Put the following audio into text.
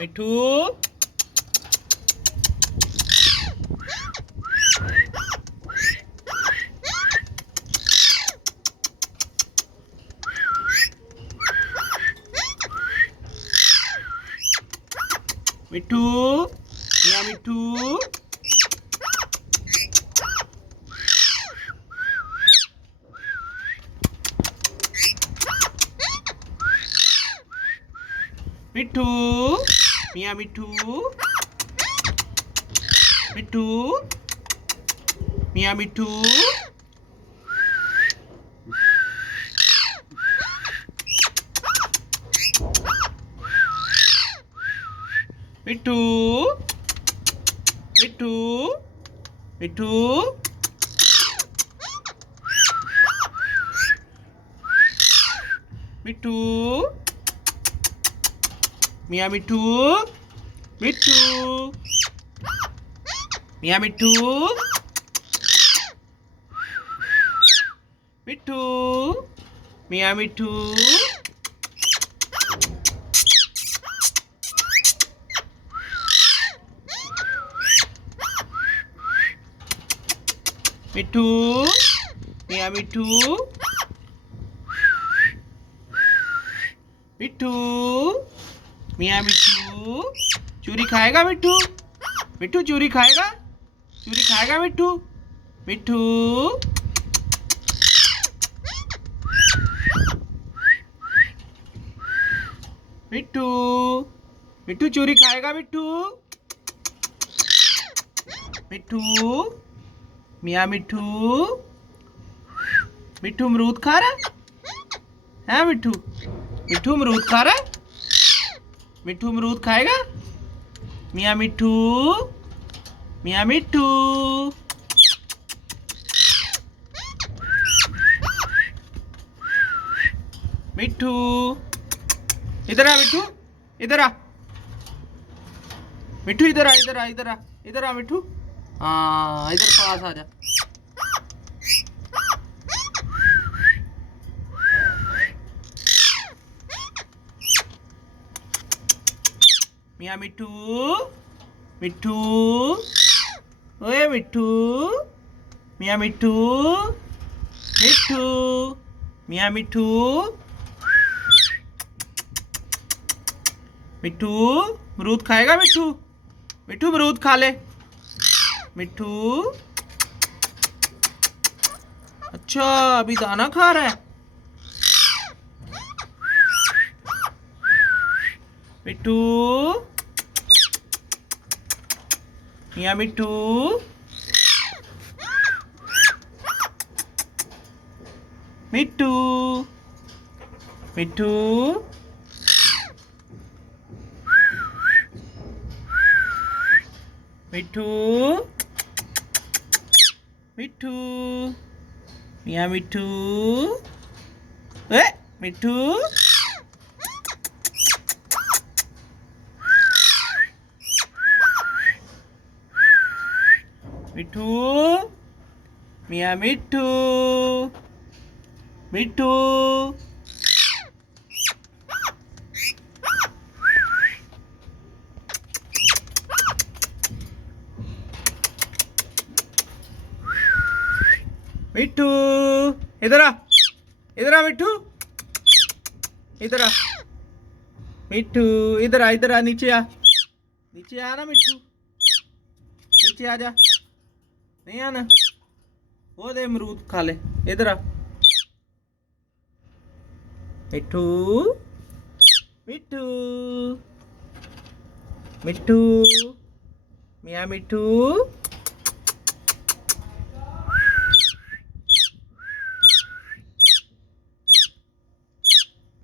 मिठू मिठू मियाँ मिठू मिठू मियाँ मिठू मिठू मियाँ मिठू मिठू मिठू मिठू मिठू मियाँ मिठू मिठू मियाँ मिठू मिठू मियाँ मिठू मिठू मियाँ मिठू मिठू मियाँ मिठू चूरी खाएगा मिठू मिठू चूरी खाएगा मिठू मिठू मिठू मिठू चूरी खाएगा मिठू मिठू मियाँ मिठू मिठू अमरूद खा रहा है मिठू मिठू अमरूद खा रहा है मिठू अमरूद खाएगा मियाँ मिठू मियाँ मिठू मिठू इधर आ मिठू इधर आ मिठू इधर आ इधर आ इधर आ इधर आ मिठू हाँ इधर पास आ जा मियाँ मिठू मिठू ओए मिठू मियाँ मिठू मिठू मियाँ मिठू मिठू अमरूद खाएगा मिठू मिठू अमरूद खा ले मिठू अच्छा अभी दाना खा रहा है मिठू मियाँ मिठू मिठू मिठू मिठू मिठू मियाँ मिठू मिठू मिठू मियाँ मिठू मिठू मिठू इधर आ मिठू इधर आ मिठू इधर आ नीचे आ ना मिठू नीचे आ जा नहीं आना वो दे अमरूद खा ले इधर आ मिठू मिठू मिठू मियाँ मिठू